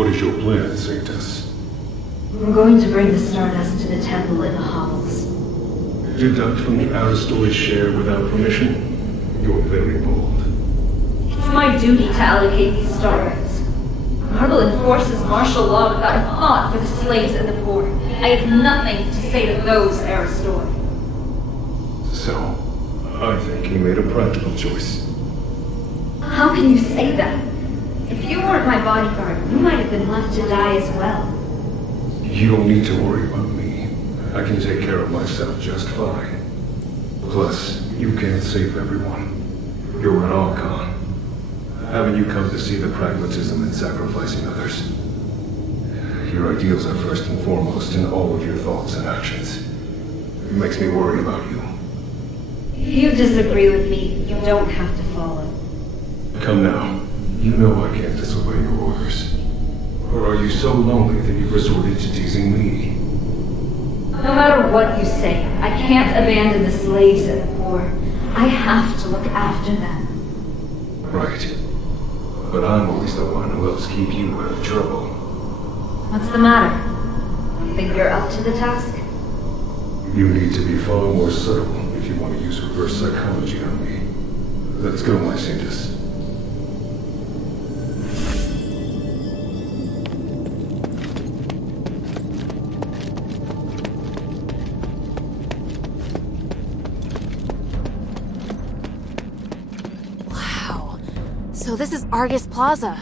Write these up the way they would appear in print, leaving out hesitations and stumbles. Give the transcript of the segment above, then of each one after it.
What is your plan, Sanctus? I'm going to bring the Stardust to the temple in the hovels. Deduct from the Asterigos share without permission? You're very bold. It's my duty to allocate these Stardust. Marble enforces martial law without a thought for the slaves and the poor. I have nothing to say to those Aristor. So, I think he made a practical choice. How can you say that? If you weren't my bodyguard, you might have been left to die as well. You don't need to worry about me. I can take care of myself just fine. Plus, you can't save everyone. You're an Archon. Haven't you come to see the pragmatism in sacrificing others? Your ideals are first and foremost in all of your thoughts and actions. It makes me worry about you. If you disagree with me, you don't have to follow. Come now. You know I can't disobey your orders. Or are you so lonely that you've resorted to teasing me? No matter what you say, I can't abandon the slaves and the poor. I have to look after them. Right. But I'm always the one who helps keep you out of trouble. What's the matter? You think you're up to the task? You need to be far more subtle if you want to use reverse psychology on me. Let's go, my Sanctus. So this is Arges Plaza.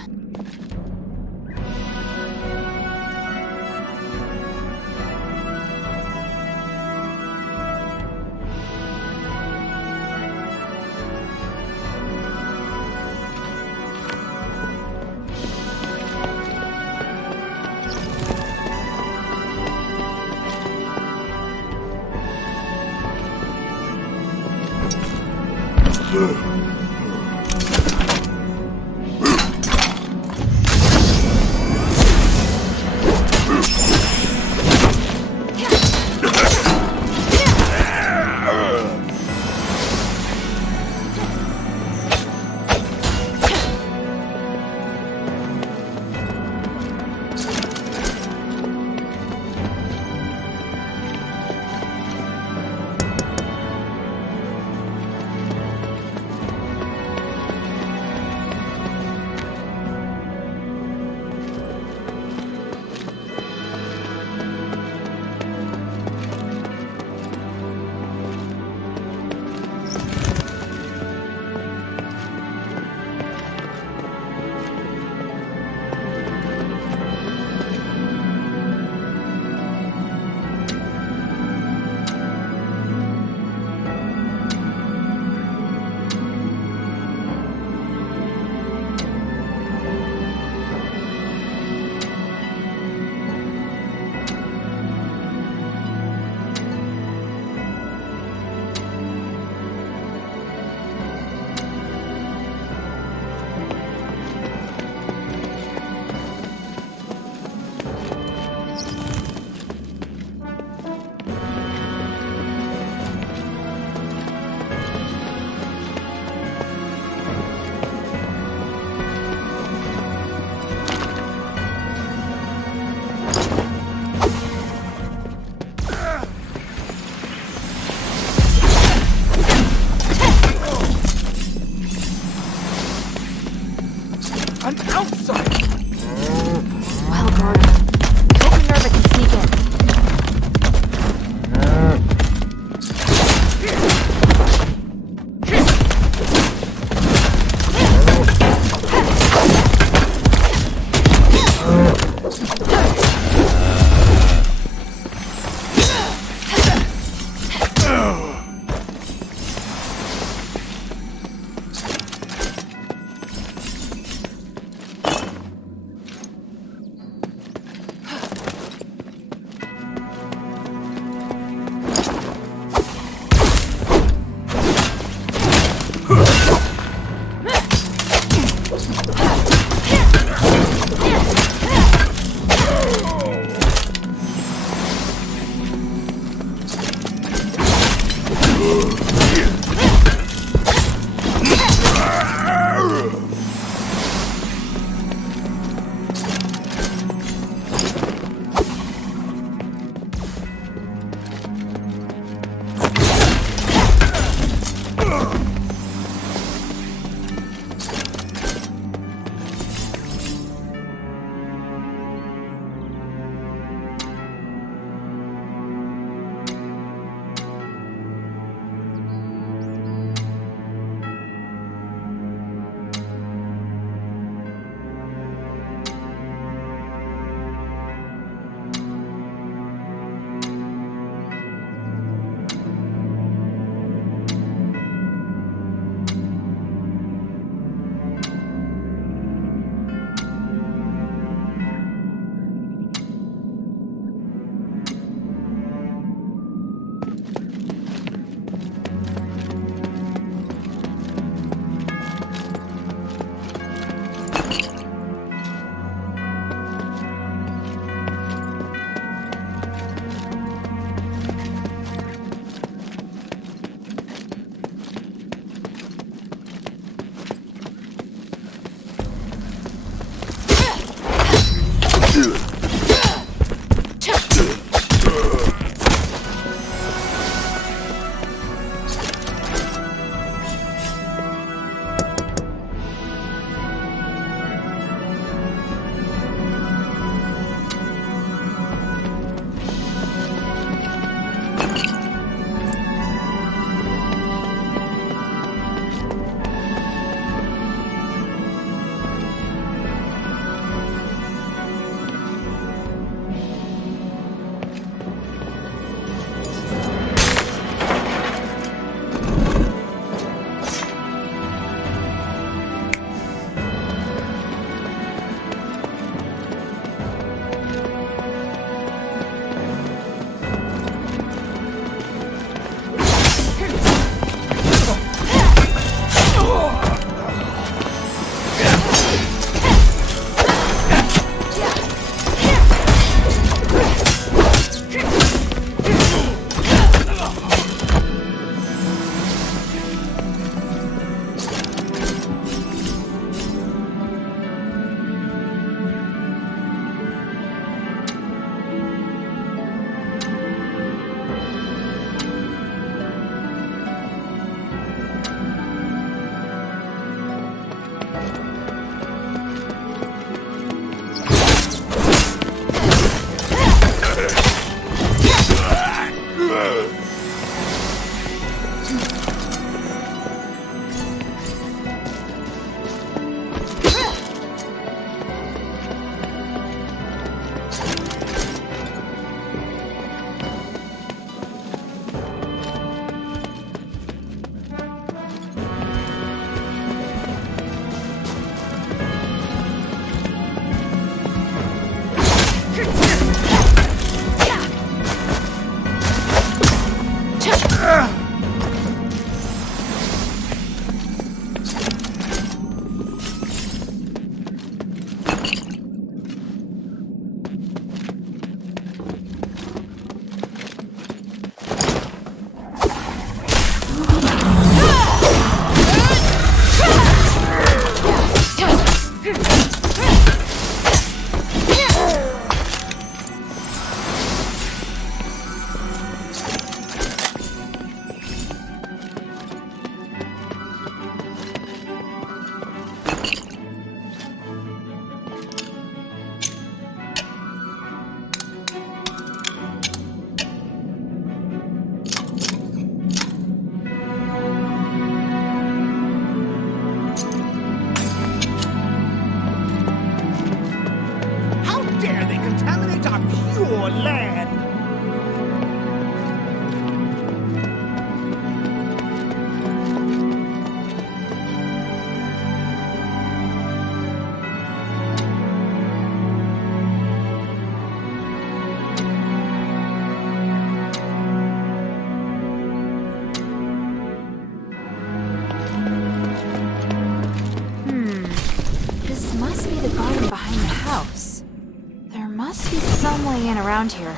some way in around here.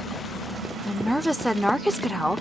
And Nerva said Arges could help.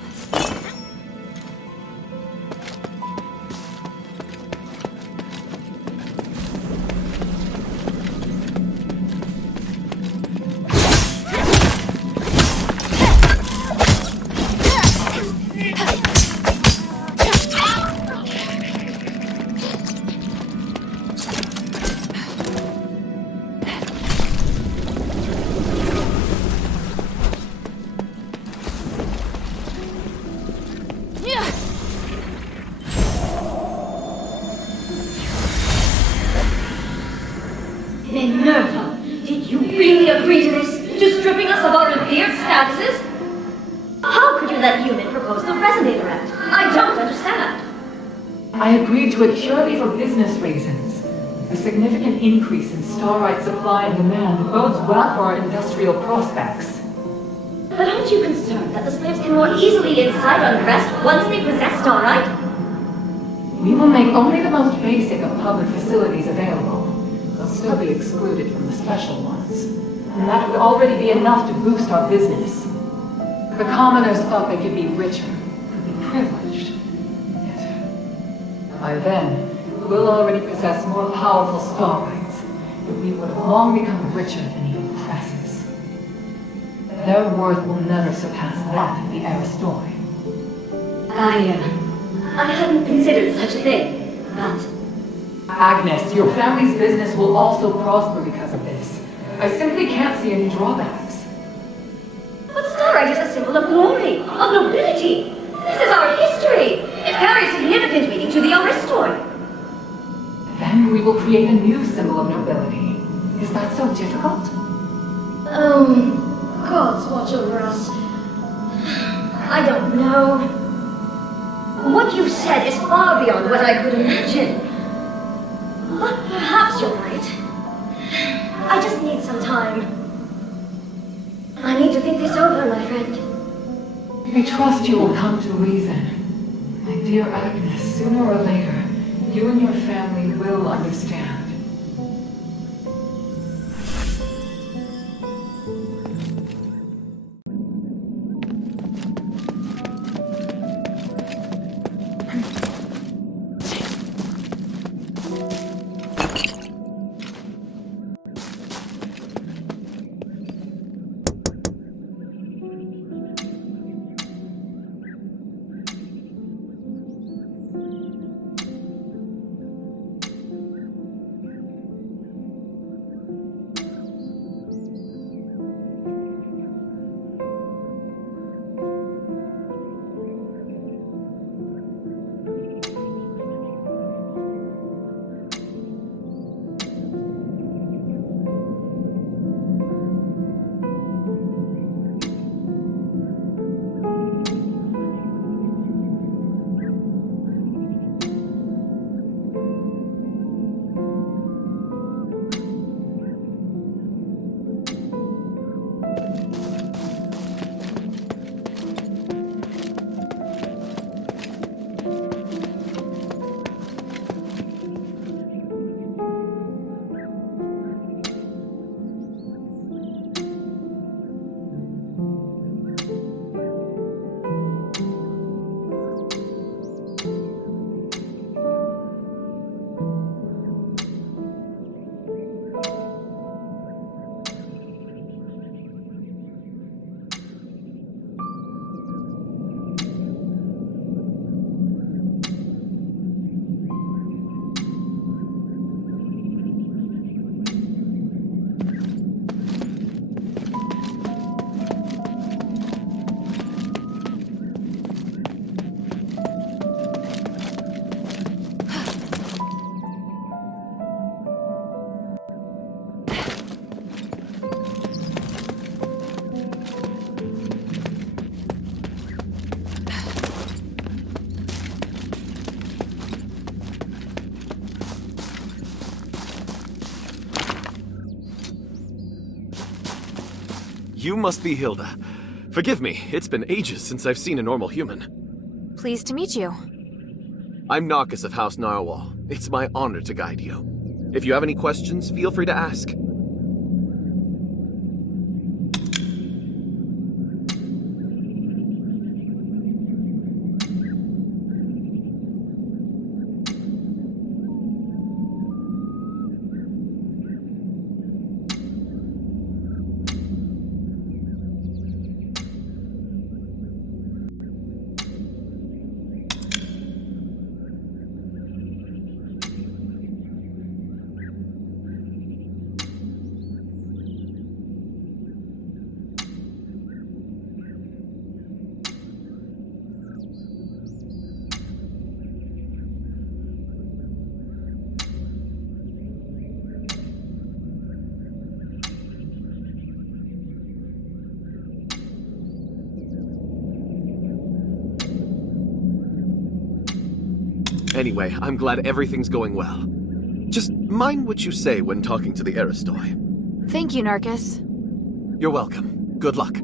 Minerva, did you really agree to this? To stripping us of our revered statuses? How could you let human propose the Resonator Act? I don't understand. I agreed to it purely for business reasons. A significant increase in starite supply and demand bodes well for our industrial prospects. But aren't you concerned that the slaves can more easily incite unrest once they possess starite? We will make only the most basic of public facilities available. They'll still be excluded from the special ones. And that would already be enough to boost our business. The commoners thought they could be richer, could be privileged. Yet, by then, we'll already possess more powerful starites, but we would have long become richer than even presses. Their worth will never surpass that of the Aristoi. I hadn't considered such a thing, but... Agnes, your family's business will also prosper because of this. I simply can't see any drawbacks. But starite is a symbol of glory, of nobility. This is our history. It carries significant meaning to the Aristoi. Then we will create a new symbol of nobility. Is that so difficult? Gods watch over us. I don't know. What you said is far beyond what I could imagine. But perhaps you're right. I just need some time. I need to think this over, my friend. I trust you will come to reason. My dear Agnes, sooner or later, you and your family will understand. You must be Hilda. Forgive me, it's been ages since I've seen a normal human. Pleased to meet you. I'm Narcus of House Narwhal. It's my honor to guide you. If you have any questions, feel free to ask. Anyway, I'm glad everything's going well. Just mind what you say when talking to the Aristoi. Thank you, Narcus. You're welcome. Good luck.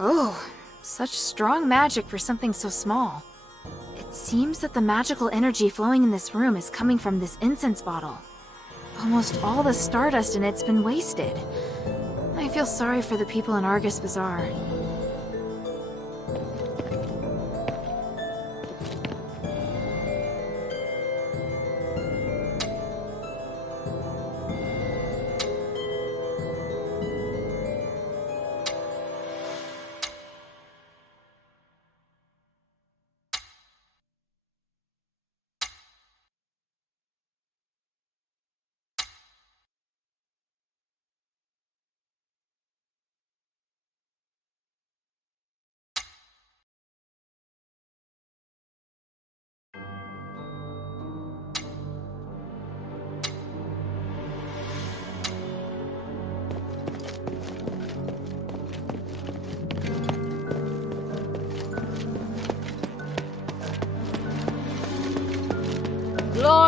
Oh, such strong magic for something so small. It seems that the magical energy flowing in this room is coming from this incense bottle. Almost all the stardust in it's been wasted. I feel sorry for the people in Arges Bazaar.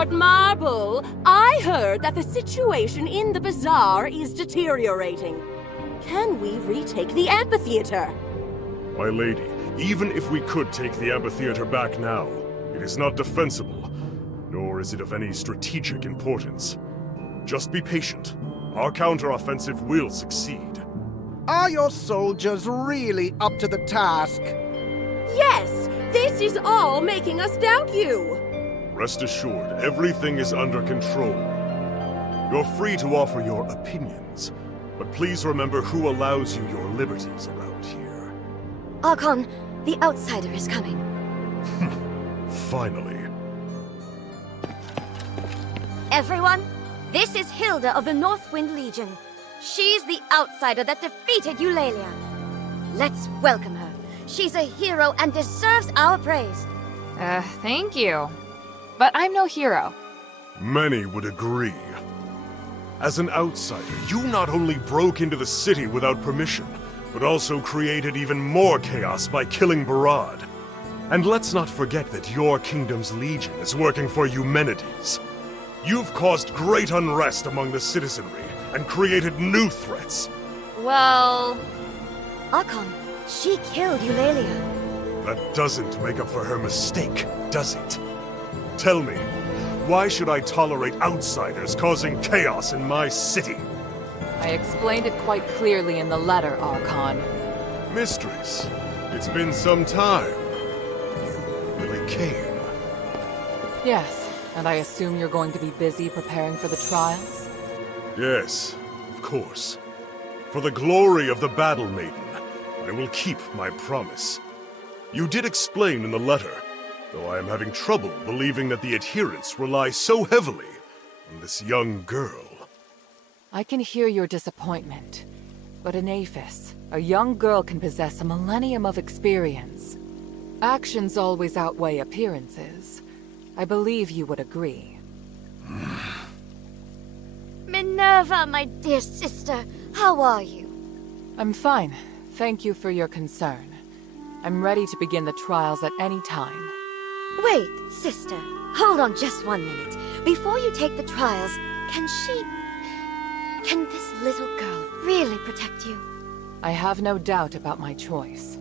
Lord Marble, I heard that the situation in the bazaar is deteriorating. Can we retake the amphitheater? My lady, even if we could take the amphitheater back now, it is not defensible, nor is it of any strategic importance. Just be patient. Our counteroffensive will succeed. Are your soldiers really up to the task? Yes, this is all making us doubt you. Rest assured, everything is under control. You're free to offer your opinions, but please remember who allows you your liberties around here. Archon, the outsider is coming. Finally. Everyone, this is Hilda of the Northwind Legion. She's the outsider that defeated Eulalia. Let's welcome her. She's a hero and deserves our praise. Thank you. But I'm no hero. Many would agree. As an outsider, you not only broke into the city without permission, but also created even more chaos by killing Barad. And let's not forget that your kingdom's legion is working for Eumenides. You've caused great unrest among the citizenry and created new threats. Well... Archon, she killed Eulalia. That doesn't make up for her mistake, does it? Tell me, why should I tolerate outsiders causing chaos in my city? I explained it quite clearly in the letter, Archon. Mistress, it's been some time. You really came. Yes, and I assume you're going to be busy preparing for the trials? Yes, of course. For the glory of the Battle Maiden, I will keep my promise. You did explain in the letter, though I am having trouble believing that the adherents rely so heavily on this young girl. I can hear your disappointment, but in Aphis, a young girl can possess a millennium of experience. Actions always outweigh appearances. I believe you would agree. Minerva, my dear sister, how are you? I'm fine. Thank you for your concern. I'm ready to begin the trials at any time. Wait, sister. Hold on just 1 minute. Before you take the trials, Can this little girl really protect you? I have no doubt about my choice.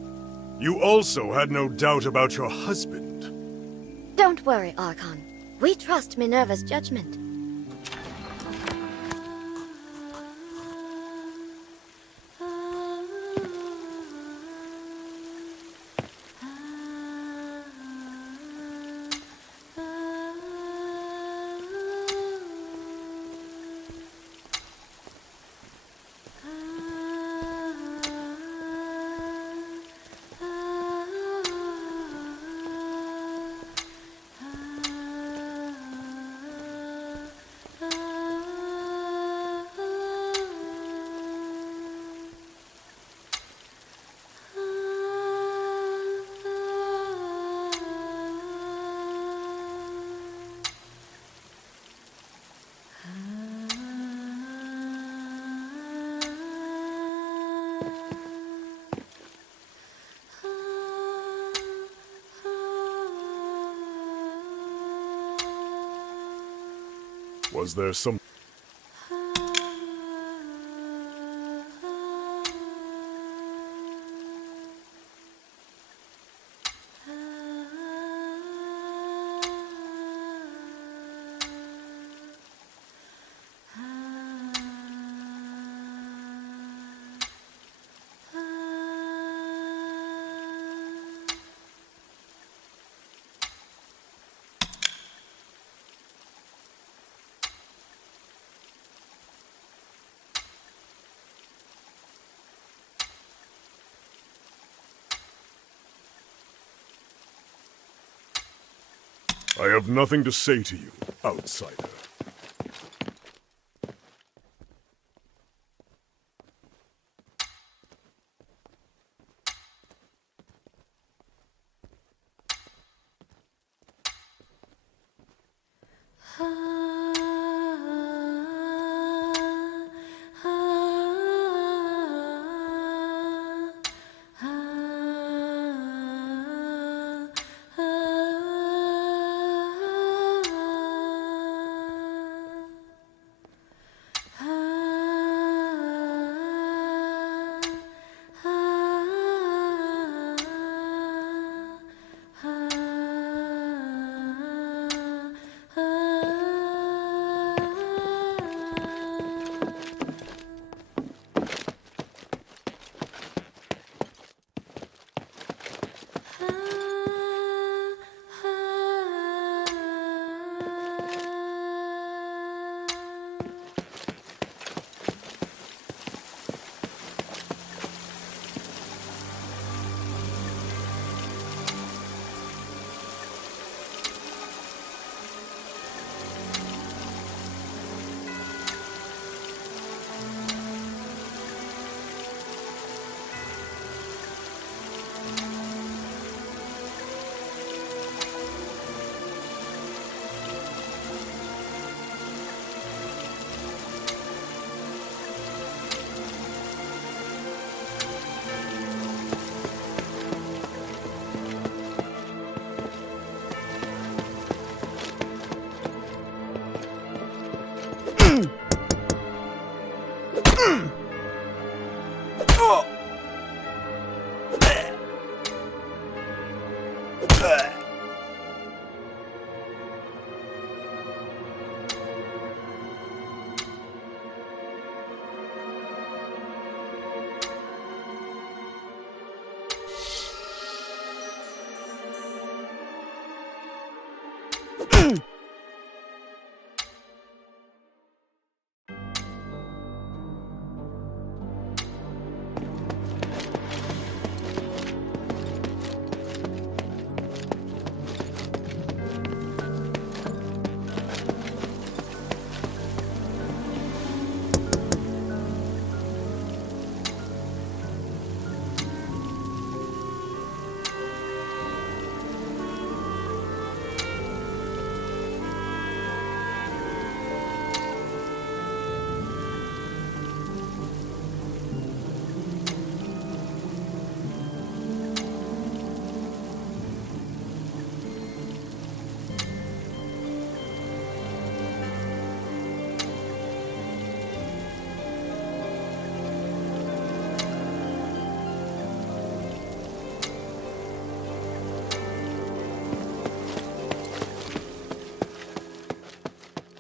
You also had no doubt about your husband. Don't worry, Archon. We trust Minerva's judgment. Was there some... I have nothing to say to you, outsider.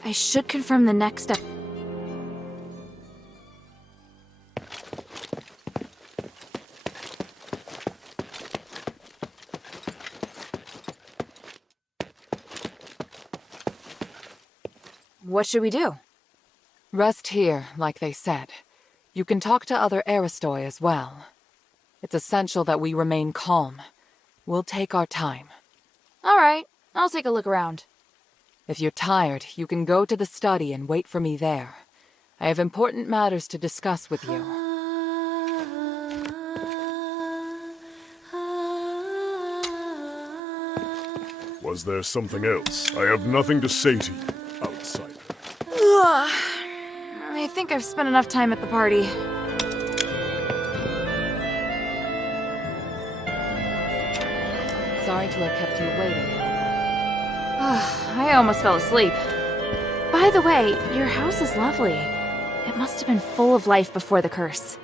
I should confirm the next step. What should we do? Rest here, like they said. You can talk to other Aristoi as well. It's essential that we remain calm. We'll take our time. Alright, I'll take a look around. If you're tired, you can go to the study and wait for me there. I have important matters to discuss with you. Was there something else? I have nothing to say to you, outsider. I think I've spent enough time at the party. Sorry to have kept you waiting. I almost fell asleep. By the way, your house is lovely. It must have been full of life before the curse.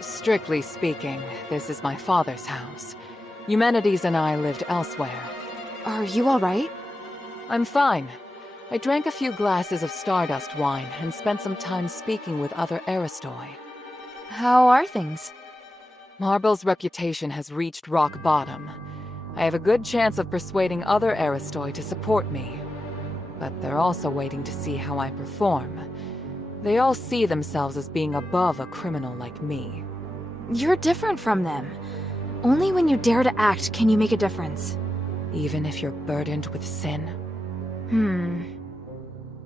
Strictly speaking, this is my father's house. Eumenides and I lived elsewhere. Are you alright? I'm fine. I drank a few glasses of Stardust wine and spent some time speaking with other Aristoi. How are things? Marble's reputation has reached rock bottom. I have a good chance of persuading other Aristoi to support me. But they're also waiting to see how I perform. They all see themselves as being above a criminal like me. You're different from them. Only when you dare to act can you make a difference. Even if you're burdened with sin?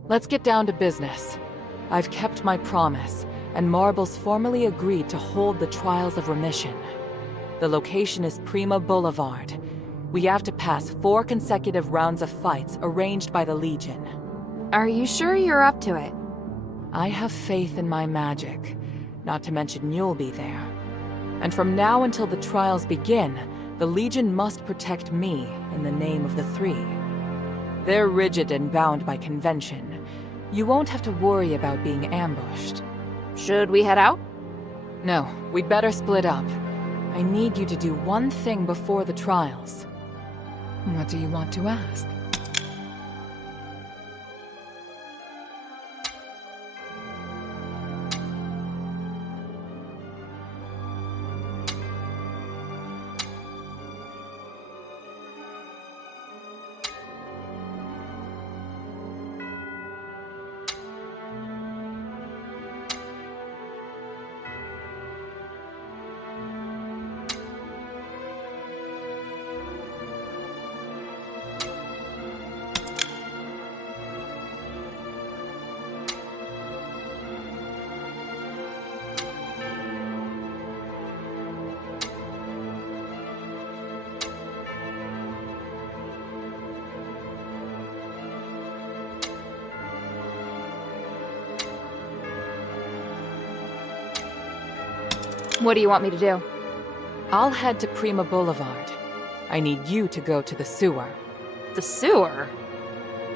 Let's get down to business. I've kept my promise, and Marble's formally agreed to hold the Trials of Remission. The location is Prima Boulevard. We have to pass 4 consecutive rounds of fights arranged by the Legion. Are you sure you're up to it? I have faith in my magic, not to mention you'll be there. And from now until the trials begin, the Legion must protect me in the name of the 3. They're rigid and bound by convention. You won't have to worry about being ambushed. Should we head out? No, we'd better split up. I need you to do one thing before the trials. What do you want to ask? What do you want me to do? I'll head to Prima Boulevard. I need you to go to the sewer. The sewer?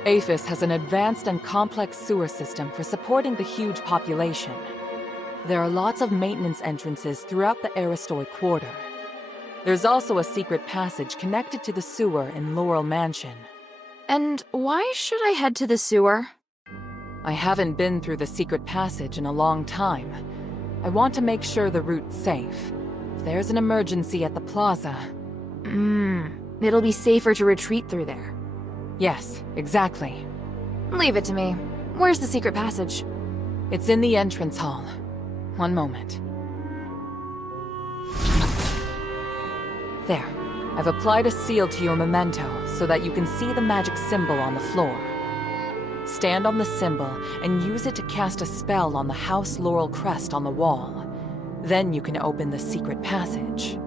Aphis has an advanced and complex sewer system for supporting the huge population. There are lots of maintenance entrances throughout the Aristoi Quarter. There's also a secret passage connected to the sewer in Laurel Mansion. And why should I head to the sewer? I haven't been through the secret passage in a long time. I want to make sure the route's safe. If there's an emergency at the Plaza... It'll be safer to retreat through there. Yes, exactly. Leave it to me. Where's the secret passage? It's in the entrance hall. One moment. There. I've applied a seal to your memento so that you can see the magic symbol on the floor. Stand on the symbol and use it to cast a spell on the House Laurel crest on the wall. Then you can open the secret passage.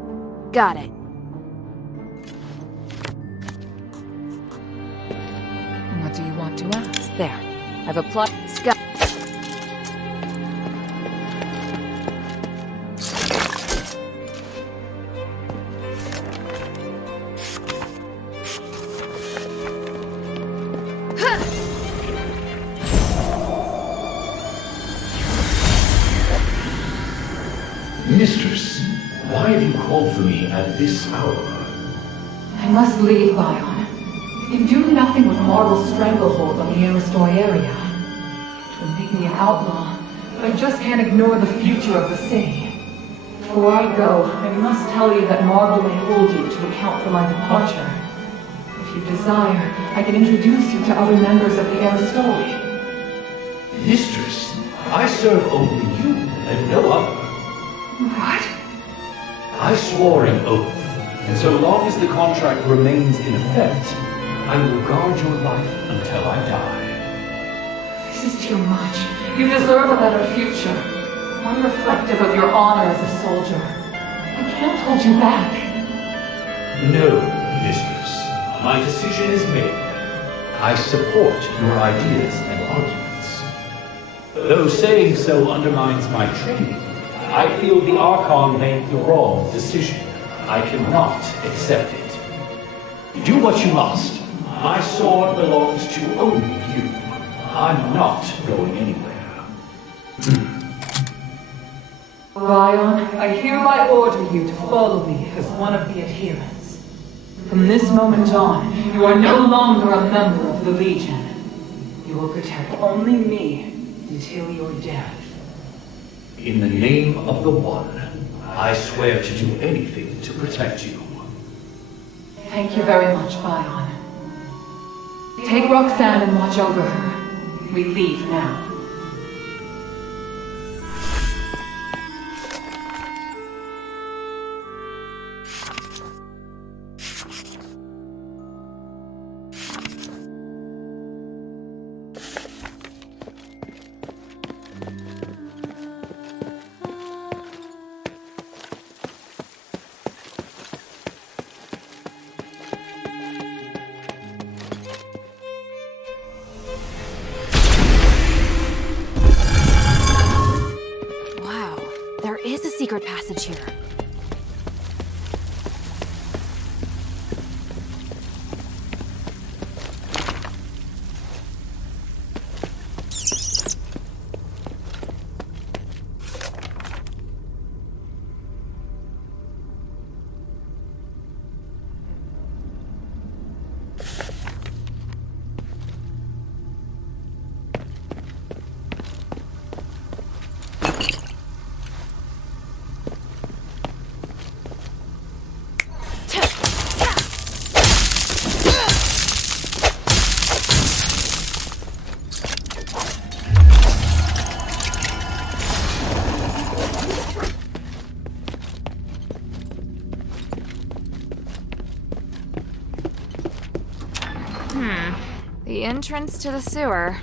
Got it. What do you want to ask? There. I've applied... Mistress, why have you called for me at this hour? I must leave, Bion. You can do nothing with Marvel's stranglehold on the Aristoy area. It will make me an outlaw, but I just can't ignore the future of the city. Before I go, I must tell you that Marvel may hold you to account for my departure. If you desire, I can introduce you to other members of the Aristoy. Mistress, I serve only you and no other. What? I swore an oath, and so long as the contract remains in effect, I will guard your life until I die. This is too much. You deserve a better future. One reflective of your honor as a soldier. I can't hold you back. No, mistress. My decision is made. I support your ideas and arguments. Though saying so undermines my training, I feel the Archon made the wrong decision. I cannot accept it. Do what you must. My sword belongs to only you. I'm not going anywhere. Ryan, I hereby order you to follow me as one of the adherents. From this moment on, you are no longer a member of the Legion. You will protect only me until your death. In the name of the One, I swear to do anything to protect you. Thank you very much, Bion. Take Roxanne and watch over her. We leave now. Secret passage here. The entrance to the sewer.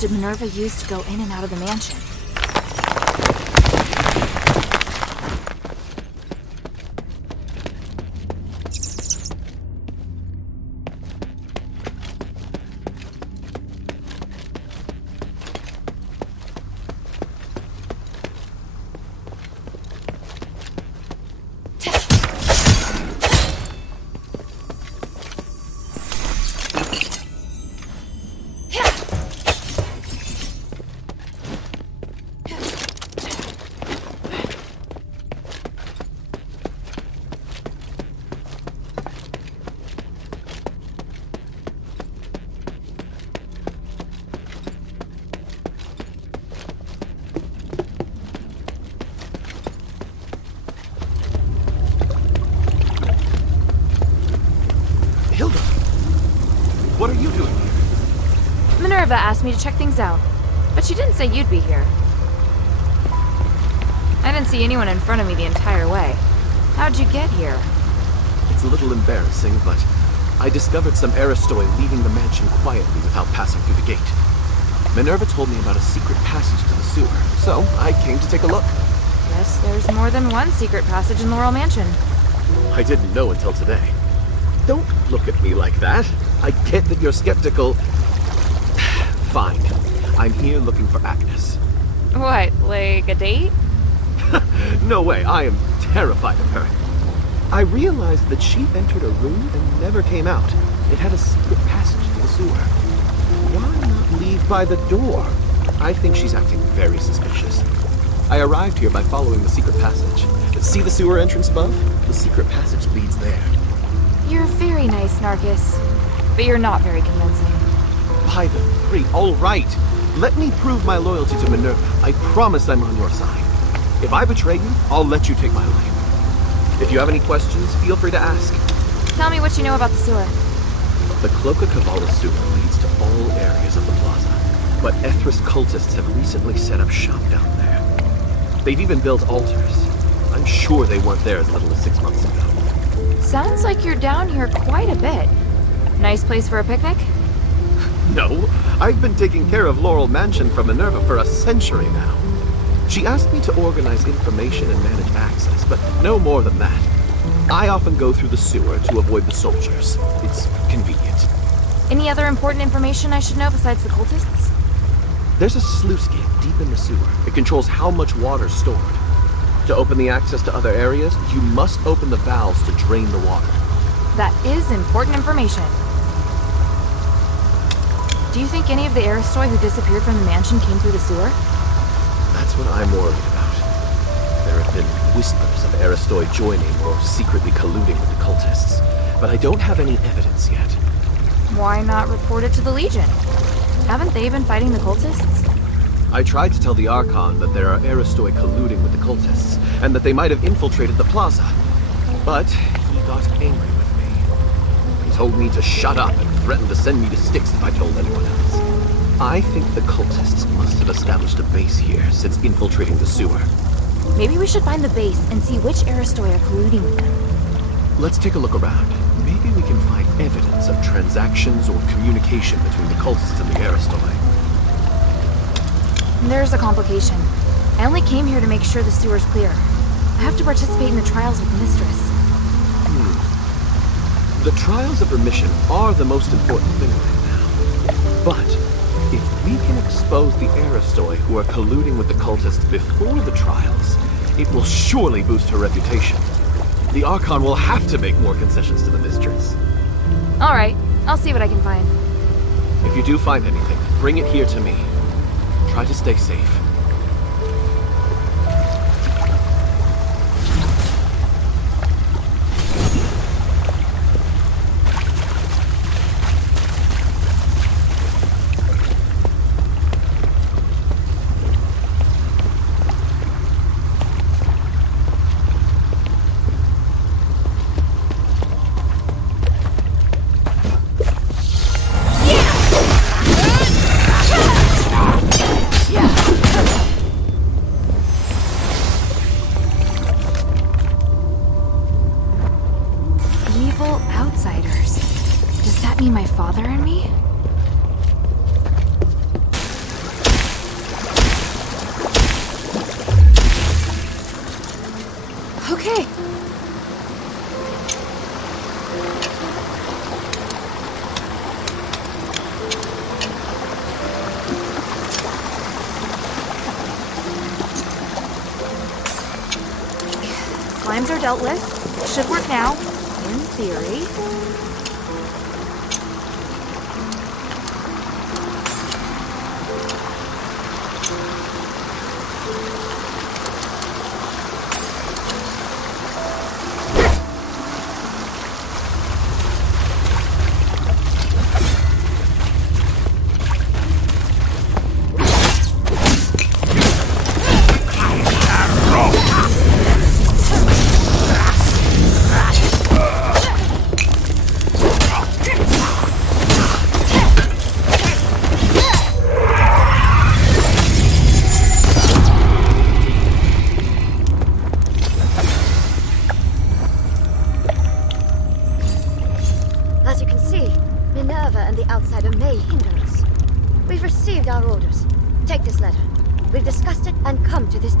Did Minerva use to go in and out of the mansion? Minerva asked me to check things out, but she didn't say you'd be here. I didn't see anyone in front of me the entire way. How'd you get here? It's a little embarrassing, but I discovered some Aristoi leaving the mansion quietly without passing through the gate. Minerva told me about a secret passage to the sewer, so I came to take a look. Guess there's more than one secret passage in Laurel Mansion. I didn't know until today. Don't look at me like that. I get that you're skeptical. Fine. I'm here looking for Agnes. What, like a date? No way, I am terrified of her. I realized that she entered a room and never came out. It had a secret passage to the sewer. Why not leave by the door? I think she's acting very suspicious. I arrived here by following the secret passage. See the sewer entrance above? The secret passage leads there. You're very nice, Narcus. But you're not very convincing. By the three, all right. Let me prove my loyalty to Minerva. I promise I'm on your side. If I betray you, I'll let you take my life. If you have any questions, feel free to ask. Tell me what you know about the sewer. The Cloaca Cavallo sewer leads to all areas of the plaza, but Ethris cultists have recently set up shop down there. They've even built altars. I'm sure they weren't there as little as 6 months ago. Sounds like you're down here quite a bit. Nice place for a picnic? No, I've been taking care of Laurel Mansion for Minerva for a century now. She asked me to organize information and manage access, but no more than that. I often go through the sewer to avoid the soldiers. It's convenient. Any other important information I should know besides the cultists? There's a sluice gate deep in the sewer. It controls how much water's stored. To open the access to other areas, you must open the valves to drain the water. That is important information. Do you think any of the Aristoi who disappeared from the mansion came through the sewer? That's what I'm worried about. There have been whispers of Aristoi joining or secretly colluding with the cultists, but I don't have any evidence yet. Why not report it to the Legion? Haven't they been fighting the cultists? I tried to tell the Archon that there are Aristoi colluding with the cultists, and that they might have infiltrated the plaza. But he got angry with me. He told me to shut up and threatened to send me to Styx if I told anyone else. I think the cultists must have established a base here since infiltrating the sewer. Maybe we should find the base and see which Aristoi are colluding with them. Let's take a look around. Maybe we can find evidence of transactions or communication between the cultists and the Aristoi. There's a complication. I only came here to make sure the sewer's clear. I have to participate in the trials with the Mistress. The trials of remission are the most important thing right now. But if we can expose the Aristoi who are colluding with the cultists before the trials, it will surely boost her reputation. The Archon will have to make more concessions to the Mistress. Alright, I'll see what I can find. If you do find anything, bring it here to me. Try to stay safe. My father and me? Okay. Slimes are dealt with. Should work now, in theory.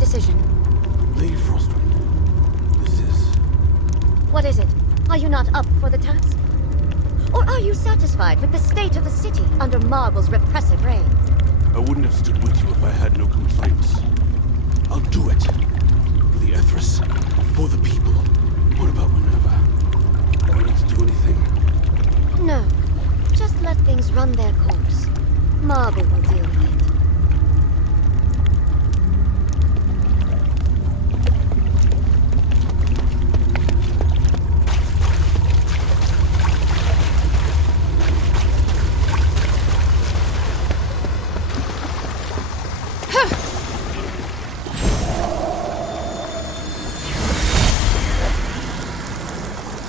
decision. Lady Frostwind, this is... What is it? Are you not up for the task? Or are you satisfied with the state of the city under Marvel's repressive reign? I wouldn't have stood with you if I had no complaints. I'll do it. For the Ethris. For the people. What about Minerva? Do I need to do anything? No. Just let things run their course. Marvel will deal with it.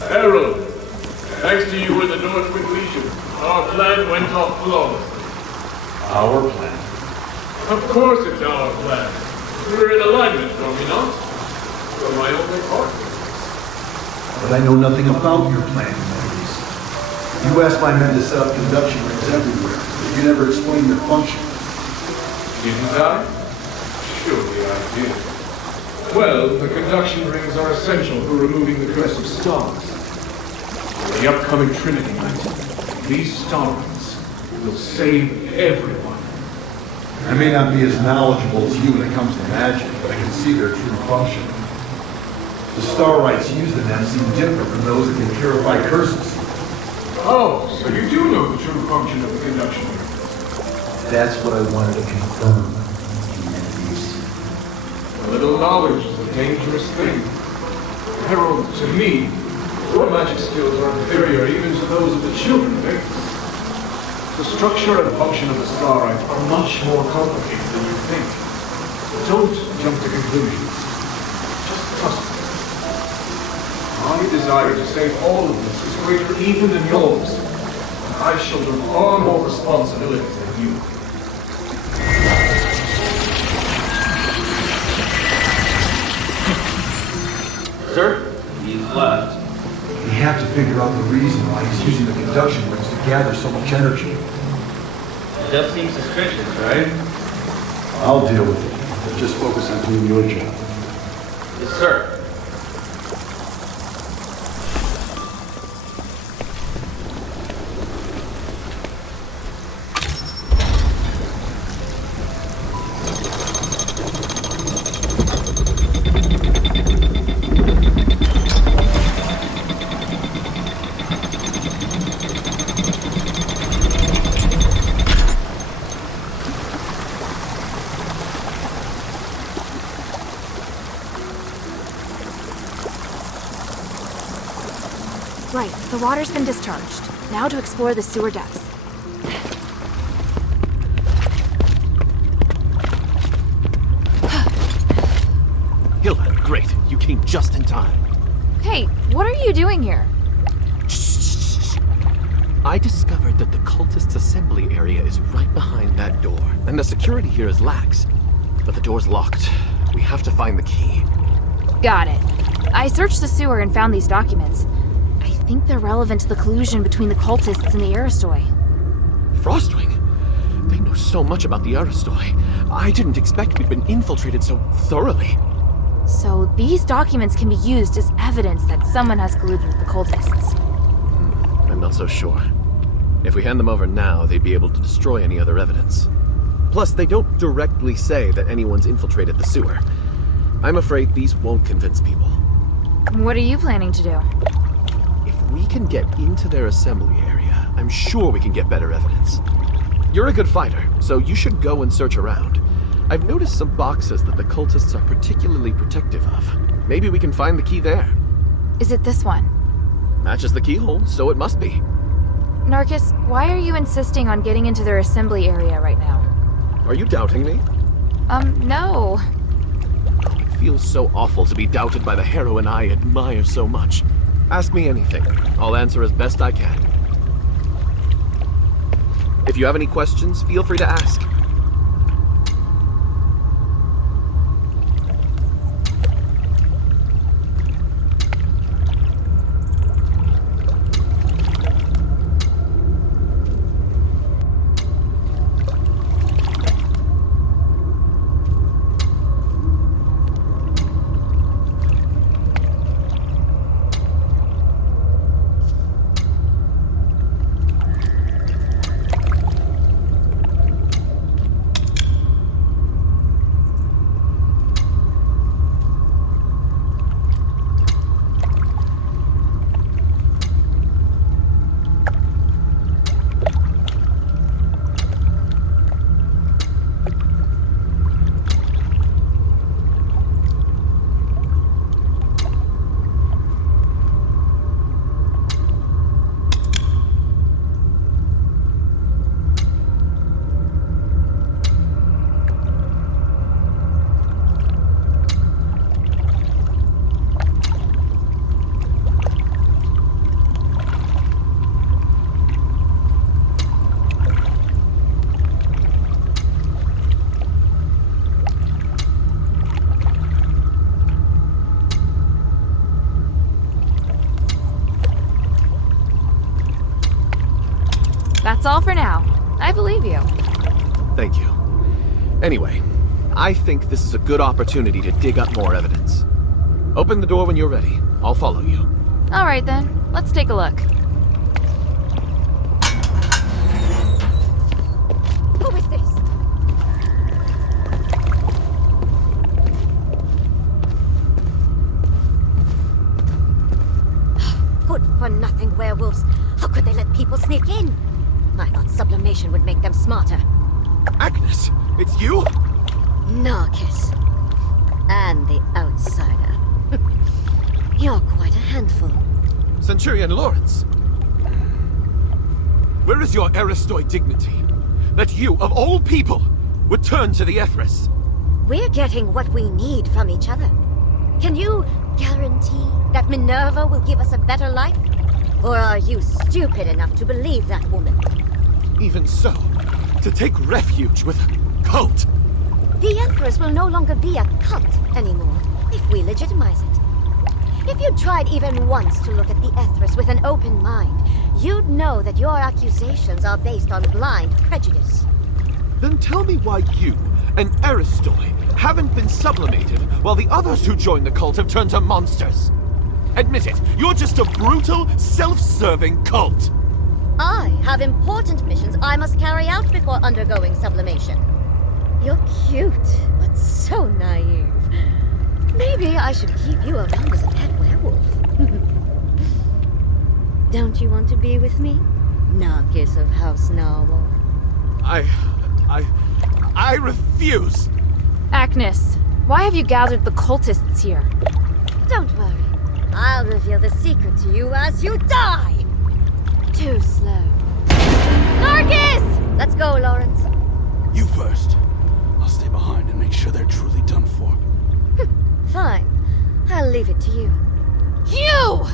Herald, thanks to you and the Northwind Legion, our plan went off flawlessly. Our plan. Of course it's our plan. We're in alignment, are we not? You're my only partner. But I know nothing about your plan, ladies. You asked my men to set up conduction rings everywhere, but you never explained their function. Didn't I? Surely I did. Well, the conduction rings are essential for removing the curse of stars. For the upcoming Trinity Night, these star rings will save everyone. I may not be as knowledgeable as you when it comes to magic, but I can see their true function. The star rites used in them seem different from those that can purify curses. Oh, so you do know the true function of the conduction ring. That's what I wanted to confirm. A little knowledge is a dangerous thing. Herald, to me, your magic skills are inferior even to those of the children of Ares. The structure and function of the starlight are much more complicated than you think. Don't jump to conclusions. Just trust me. My desire to save all of this is greater even than yours. I shoulder far more responsibility than you. Sir, he's left. We have to figure out the reason why he's using the conduction rings to gather so much energy. It does seem suspicious, right? I'll deal with it. Let's just focus on doing your job. Yes, sir. Right, the water's been discharged. Now to explore the sewer depths. Hilda, great. You came just in time. Hey, what are you doing here? I discovered that the cultists' assembly area is right behind that door, and the security here is lax. But the door's locked. We have to find the key. Got it. I searched the sewer and found these documents. I think they're relevant to the collusion between the cultists and the Aristoi. Frostwing? They know so much about the Aristoi. I didn't expect we'd been infiltrated so thoroughly. So these documents can be used as evidence that someone has colluded with the cultists. I'm not so sure. If we hand them over now, they'd be able to destroy any other evidence. Plus, they don't directly say that anyone's infiltrated the sewer. I'm afraid these won't convince people. What are you planning to do? If we can get into their assembly area, I'm sure we can get better evidence. You're a good fighter, so you should go and search around. I've noticed some boxes that the cultists are particularly protective of. Maybe we can find the key there. Is it this one? Matches the keyhole, so it must be. Narcus, why are you insisting on getting into their assembly area right now? Are you doubting me? No. It feels so awful to be doubted by the heroine I admire so much. Ask me anything. I'll answer as best I can. If you have any questions, feel free to ask. all for now. I believe you. Thank you. Anyway, I think this is a good opportunity to dig up more evidence. Open the door when you're ready. I'll follow you. All right then, let's take a look. Who is this? Good-for-nothing werewolves. How could they let people sneak in? I thought sublimation would make them smarter. Agnes, it's you? Narcus. And the outsider. You're quite a handful. Centurion Lawrence. Where is your Aristoi dignity? That you, of all people, would turn to the Ethris? We're getting what we need from each other. Can you guarantee that Minerva will give us a better life? Or are you stupid enough to believe that woman? Even so, to take refuge with a cult. The Ethris will no longer be a cult anymore if we legitimize it. If you tried even once to look at the Ethris with an open mind, you'd know that your accusations are based on blind prejudice. Then tell me why you and Aristoi haven't been sublimated while the others who joined the cult have turned to monsters. Admit it, you're just a brutal, self-serving cult. I have important missions I must carry out before undergoing sublimation. You're cute, but so naive. Maybe I should keep you around as a pet werewolf. Don't you want to be with me? Narcus of House Narwhal. I refuse! Agnes, why have you gathered the cultists here? Don't worry. I'll reveal the secret to you as you die! Too slow. Narcus! Let's go, Lawrence. You first. I'll stay behind and make sure they're truly done for. Fine. I'll leave it to you. You!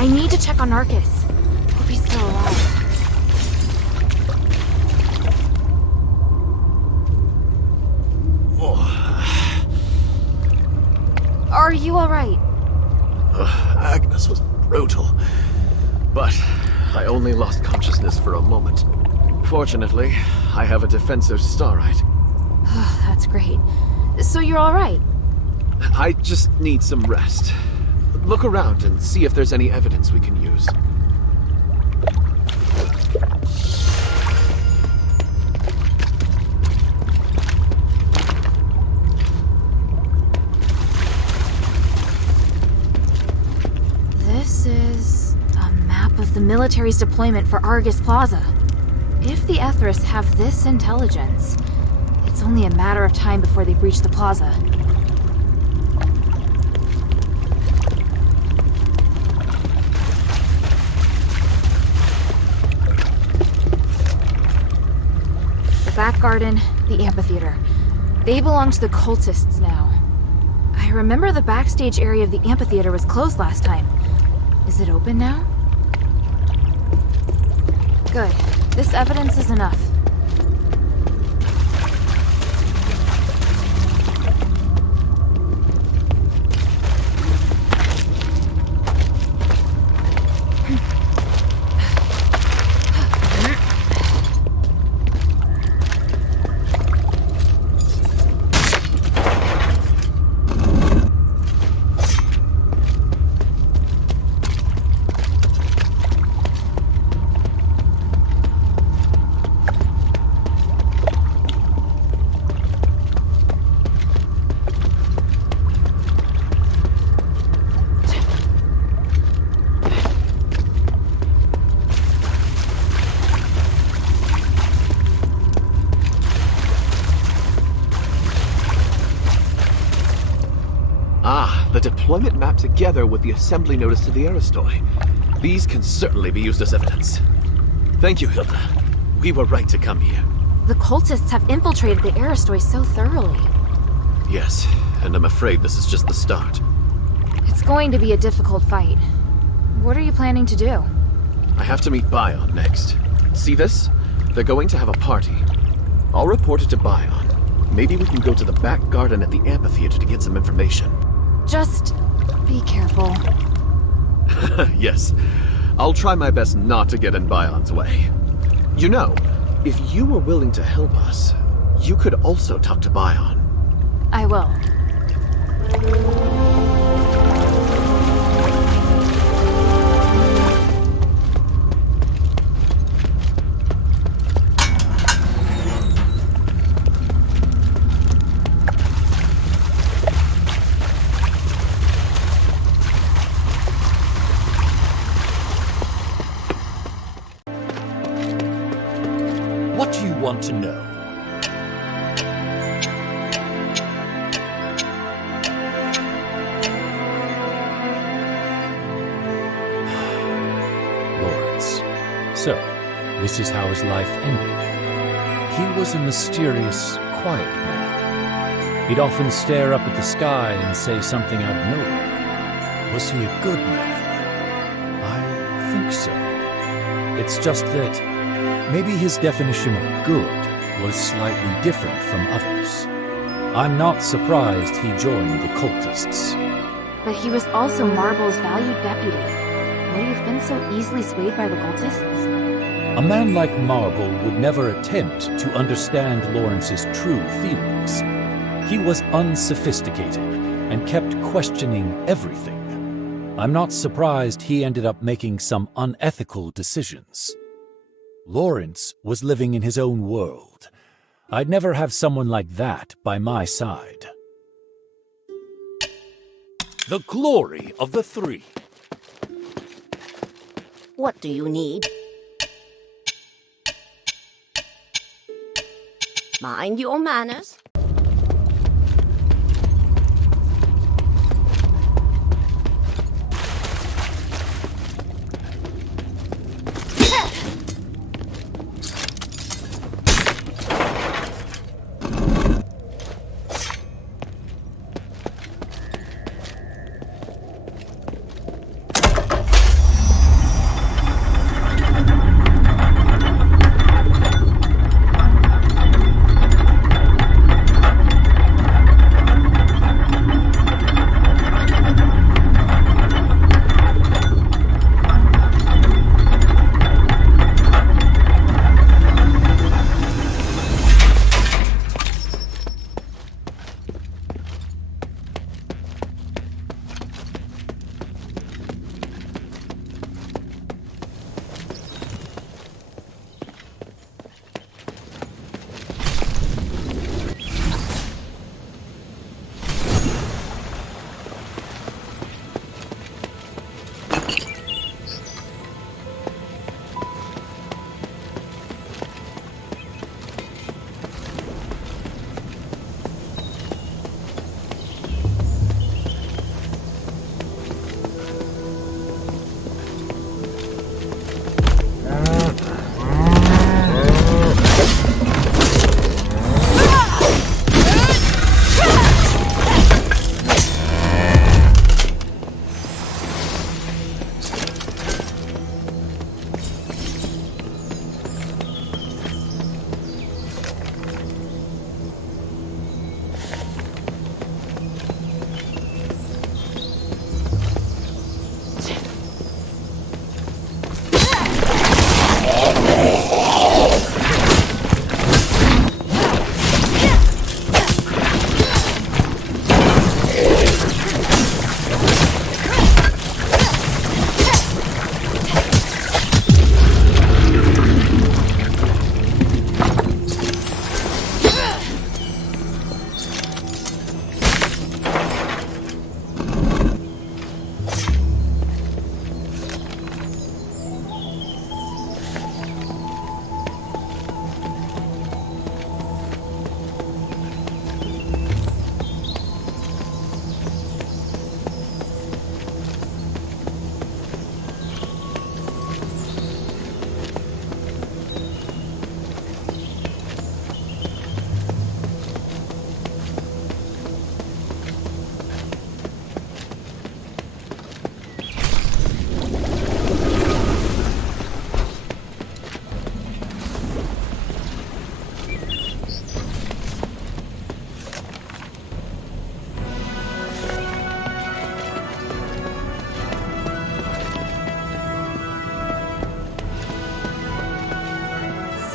I need to check on Arges. Hope he's still alive. Are you alright? Agnes was brutal. But I only lost consciousness for a moment. Fortunately, I have a defensive starite. That's great. So you're alright? I just need some rest. Look around and see if there's any evidence we can use. This is a map of the military's deployment for Arges Plaza. If the Ethris have this intelligence, it's only a matter of time before they breach the plaza. back garden, the amphitheater. They belong to the cultists now. I remember the backstage area of the amphitheater was closed last time. Is it open now? Good. This evidence is enough. The deployment map together with the assembly notice to the Aristoi. These can certainly be used as evidence. Thank you, Hilda. We were right to come here. The cultists have infiltrated the Aristoi so thoroughly. Yes, and I'm afraid this is just the start. It's going to be a difficult fight. What are you planning to do? I have to meet Bion next. See this? They're going to have a party. I'll report it to Bion. Maybe we can go to the back garden at the amphitheater to get some information. Just be careful. Yes. I'll try my best not to get in Bion's way. You know, if you were willing to help us, you could also talk to Bion. I will. What do you want to know? Lawrence. So, this is how his life ended. He was a mysterious, quiet man. He'd often stare up at the sky and say something out of nowhere. Was he a good man? I think so. It's just that maybe his definition of good was slightly different from others. I'm not surprised he joined the cultists. But he was also Marble's valued deputy. Would he have been so easily swayed by the cultists? A man like Marble would never attempt to understand Lawrence's true feelings. He was unsophisticated and kept questioning everything. I'm not surprised he ended up making some unethical decisions. Lawrence was living in his own world. I'd never have someone like that by my side. The glory of the three. What do you need? Mind your manners.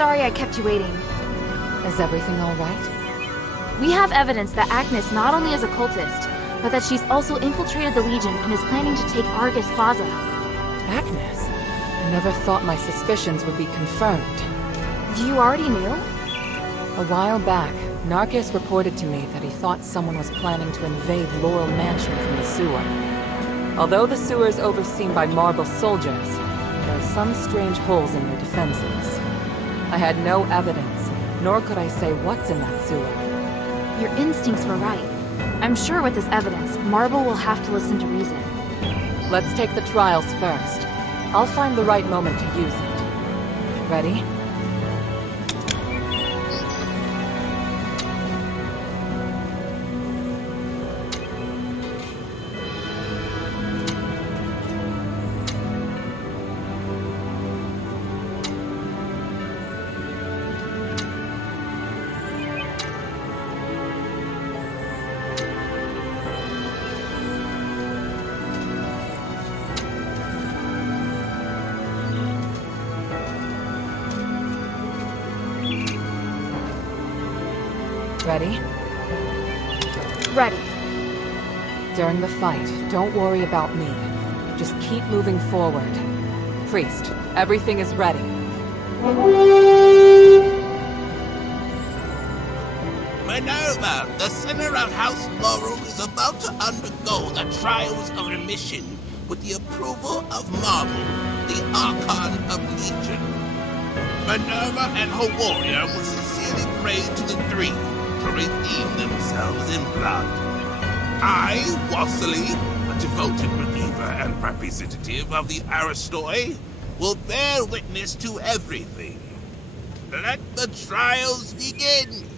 sorry I kept you waiting. Is everything all right? We have evidence that Agnes not only is a cultist, but that she's also infiltrated the Legion and is planning to take Arges Plaza. Agnes? I never thought my suspicions would be confirmed. You already knew? A while back, Narcus reported to me that he thought someone was planning to invade Laurel Mansion from the sewer. Although the sewer is overseen by Marble soldiers, there are some strange holes in their defenses. I had no evidence, nor could I say what's in that sewer. Your instincts were right. I'm sure with this evidence, Marble will have to listen to reason. Let's take the trials first. I'll find the right moment to use it. Ready? Ready? Ready. During the fight, don't worry about me. Just keep moving forward. Priest, everything is ready. Minerva, the sinner of House Laurel is about to undergo the trials of remission with the approval of Marble, the Archon of Legion. Minerva and her warrior will sincerely pray to the three to redeem themselves in blood. I, Wassily, a devoted believer and representative of the Aristoi, will bear witness to everything. Let the trials begin!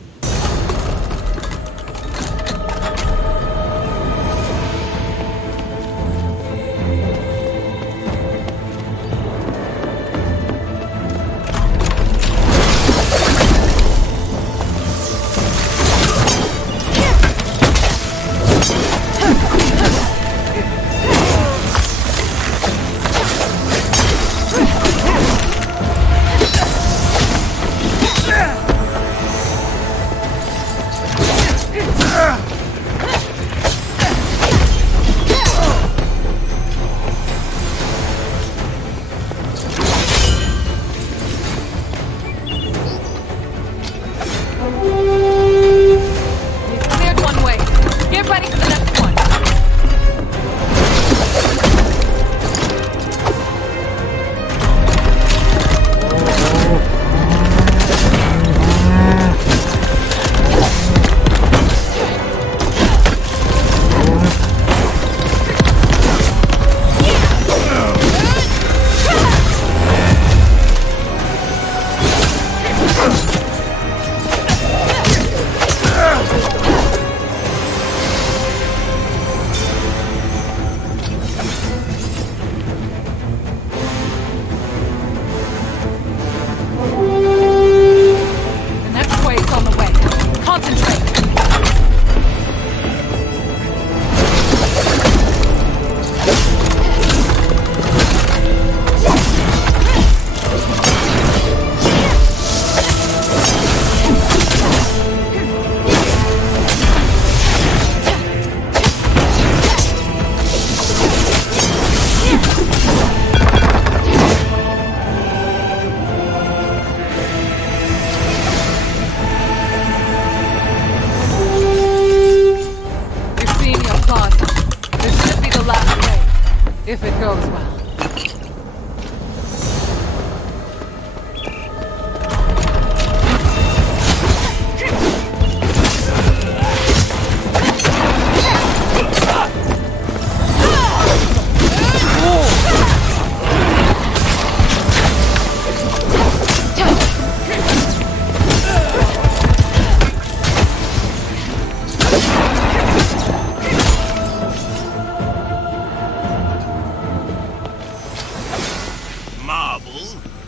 If it goes well.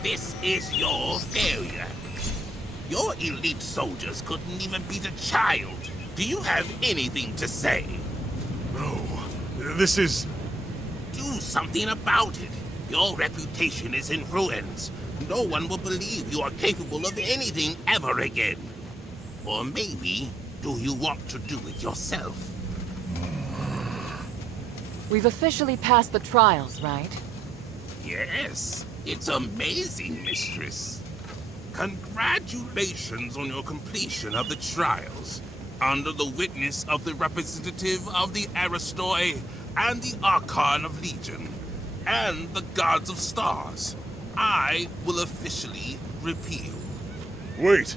This is your failure. Your elite soldiers couldn't even beat a child. Do you have anything to say? No. This is... Do something about it. Your reputation is in ruins. no one will believe you are capable of anything ever again. Or maybe, do you want to do it yourself? We've officially passed the trials, right? Yes, it's amazing, mistress. Congratulations on your completion of the trials, under the witness of the representative of the Aristoi and the Archon of Legion, and the Gods of Stars. I will officially repeal. Wait.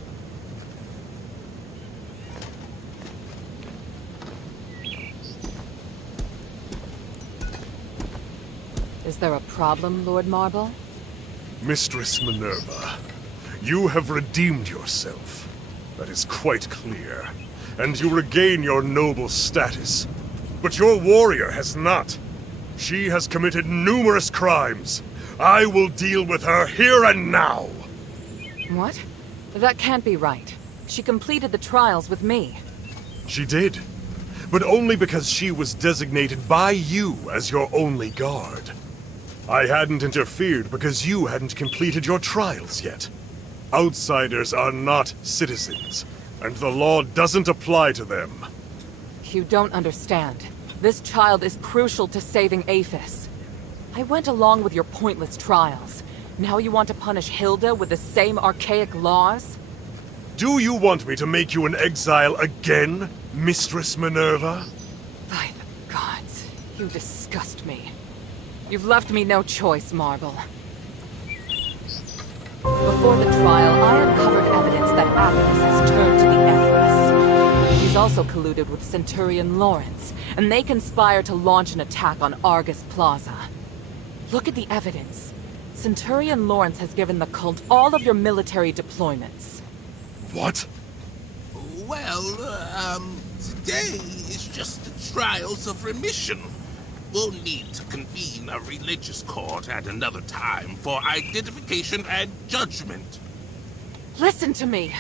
Is there a problem, Lord Marble? Mistress Minerva, you have redeemed yourself. That is quite clear. And you regain your noble status. But your warrior has not. She has committed numerous crimes. I will deal with her here and now. What? That can't be right. She completed the trials with me. She did. But only because she was designated by you as your only guard. I hadn't interfered because you hadn't completed your trials yet. Outsiders are not citizens, and the law doesn't apply to them. You don't understand. This child is crucial to saving Aphis. I went along with your pointless trials. Now you want to punish Hilda with the same archaic laws? Do you want me to make you an exile again, Mistress Minerva? By the gods, you disgust me. You've left me no choice, Marble. Before the trial, I uncovered evidence that Asterigos has turned to the Ephraim. He's also colluded with Centurion Lawrence, and they conspire to launch an attack on Arges Plaza. Look at the evidence. Centurion Lawrence has given the cult all of your military deployments. What? Well, today is just the trials of remission. We'll need to convene a religious court at another time for identification and judgment. Listen to me.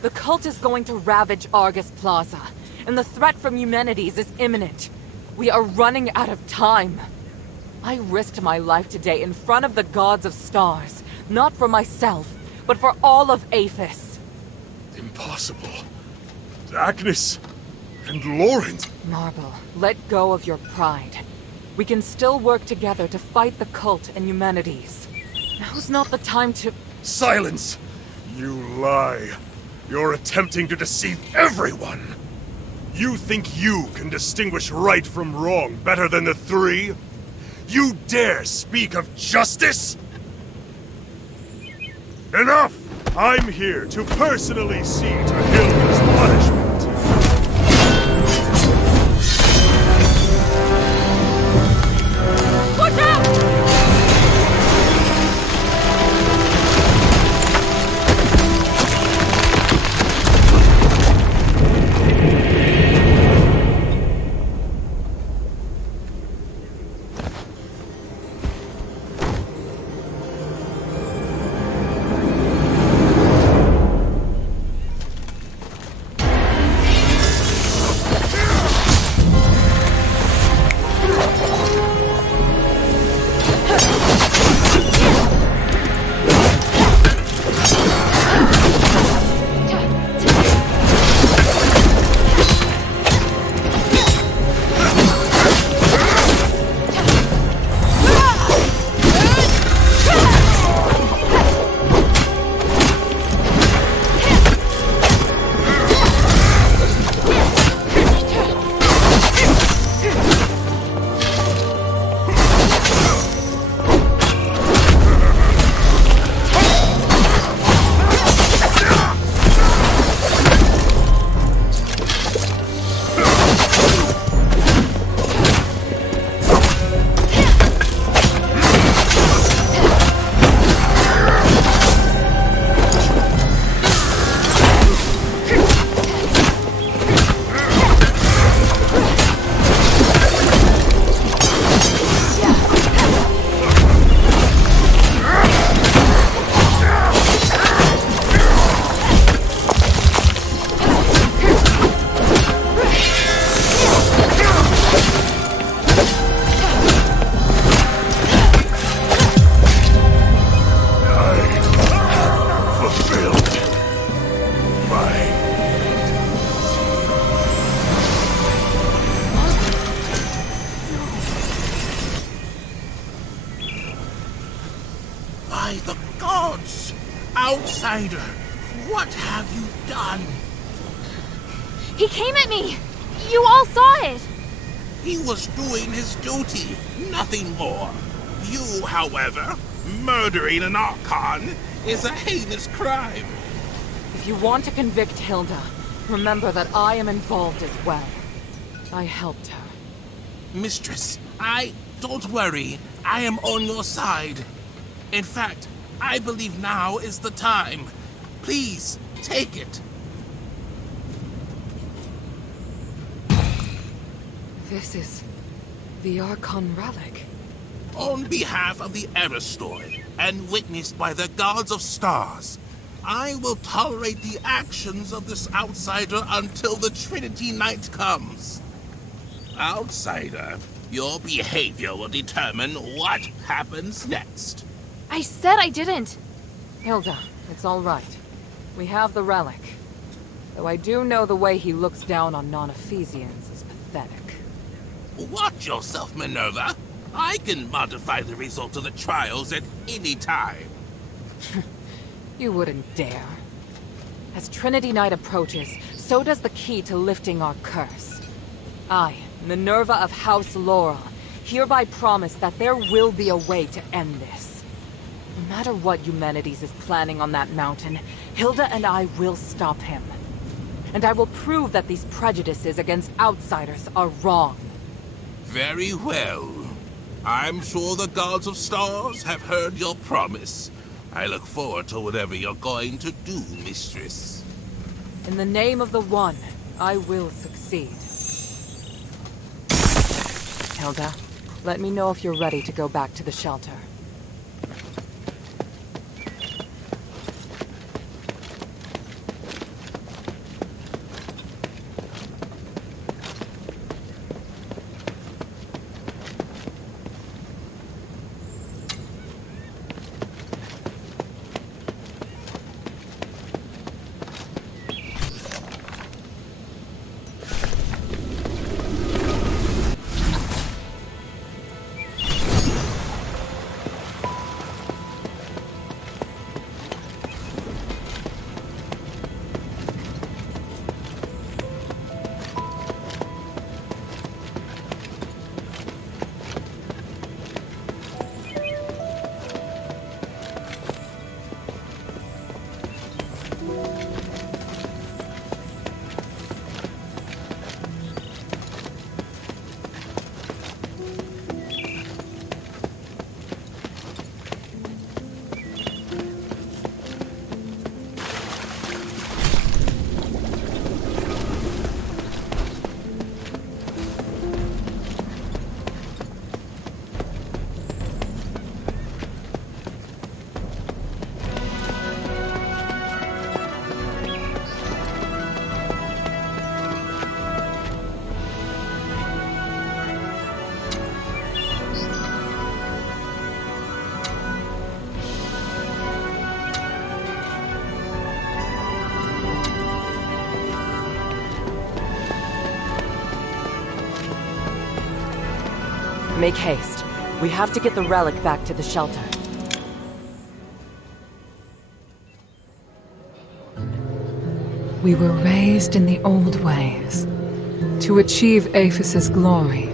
The cult is going to ravage Arges Plaza, and the threat from Eumenides is imminent. We are running out of time. I risked my life today in front of the Gods of Stars, not for myself, but for all of Aphis. Impossible. Agnes and Lawrence. Marble, let go of your pride. We can still work together to fight the cult and Eumenides. Now's not the time to— Silence! You lie. You're attempting to deceive everyone. You think you can distinguish right from wrong better than the three? You dare speak of justice? Enough! I'm here to personally see to Hilda's punishment. Watch out! outsider, what have you done? He came at me! You all saw it! He was doing his duty, nothing more. You, however, murdering an Archon is a heinous crime. If you want to convict Hilda, remember that I am involved as well. I helped her. Mistress, don't worry. I am on your side. In fact, I believe now is the time. Please, take it. This is the Archon relic. On behalf of the Aristoi, and witnessed by the gods of stars, I will tolerate the actions of this outsider until the Trinity Night comes. Outsider, your behavior will determine what happens next. I said I didn't. Hilda, it's all right. We have the relic. Though I do know the way he looks down on non-Ephesians is pathetic. Watch yourself, Minerva. I can modify the result of the trials at any time. You wouldn't dare. As Trinity Night approaches, so does the key to lifting our curse. I, Minerva of House Laura, hereby promise that there will be a way to end this. No matter what Eumenides is planning on that mountain, Hilda and I will stop him. And I will prove that these prejudices against outsiders are wrong. Very well. I'm sure the gods of stars have heard your promise. I look forward to whatever you're going to do, mistress. In the name of the One, I will succeed. Hilda, let me know if you're ready to go back to the shelter. Make haste. We have to get the relic back to the shelter. We were raised in the old ways, to achieve Aphis' glory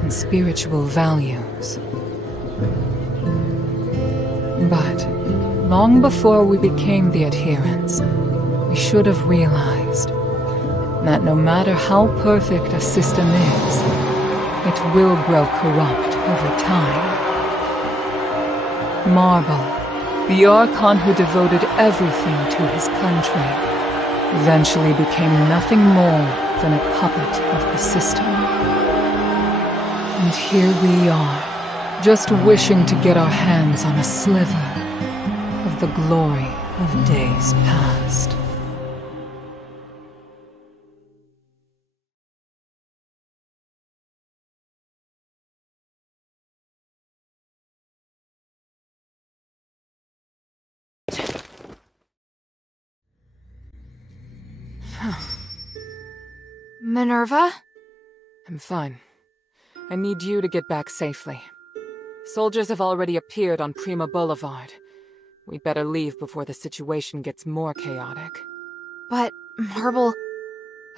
and spiritual values. But long before we became the adherents, we should have realized that no matter how perfect a system is, it will grow corrupt over time. Marble, the Archon who devoted everything to his country, eventually became nothing more than a puppet of the system. And here we are, just wishing to get our hands on a sliver of the glory of days past. Minerva? I'm fine. I need you to get back safely. Soldiers have already appeared on Prima Boulevard. We'd better leave before the situation gets more chaotic. But, Marble...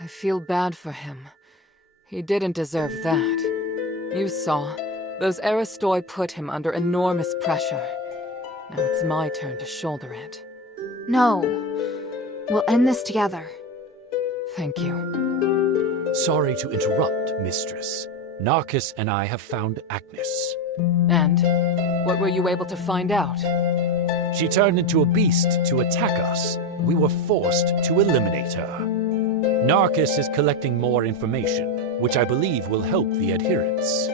I feel bad for him. He didn't deserve that. You saw. Those Aristoi put him under enormous pressure. Now it's my turn to shoulder it. No. We'll end this together. Thank you. Sorry to interrupt, Mistress. Narcus and I have found Agnes. And? What were you able to find out? She turned into a beast to attack us. We were forced to eliminate her. Narcus is collecting more information, which I believe will help the adherents.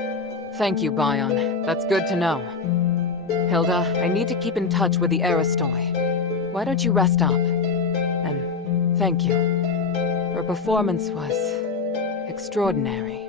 Thank you, Bion. That's good to know. Hilda, I need to keep in touch with the Aristoi. Why don't you rest up? And thank you. Her performance was extraordinary.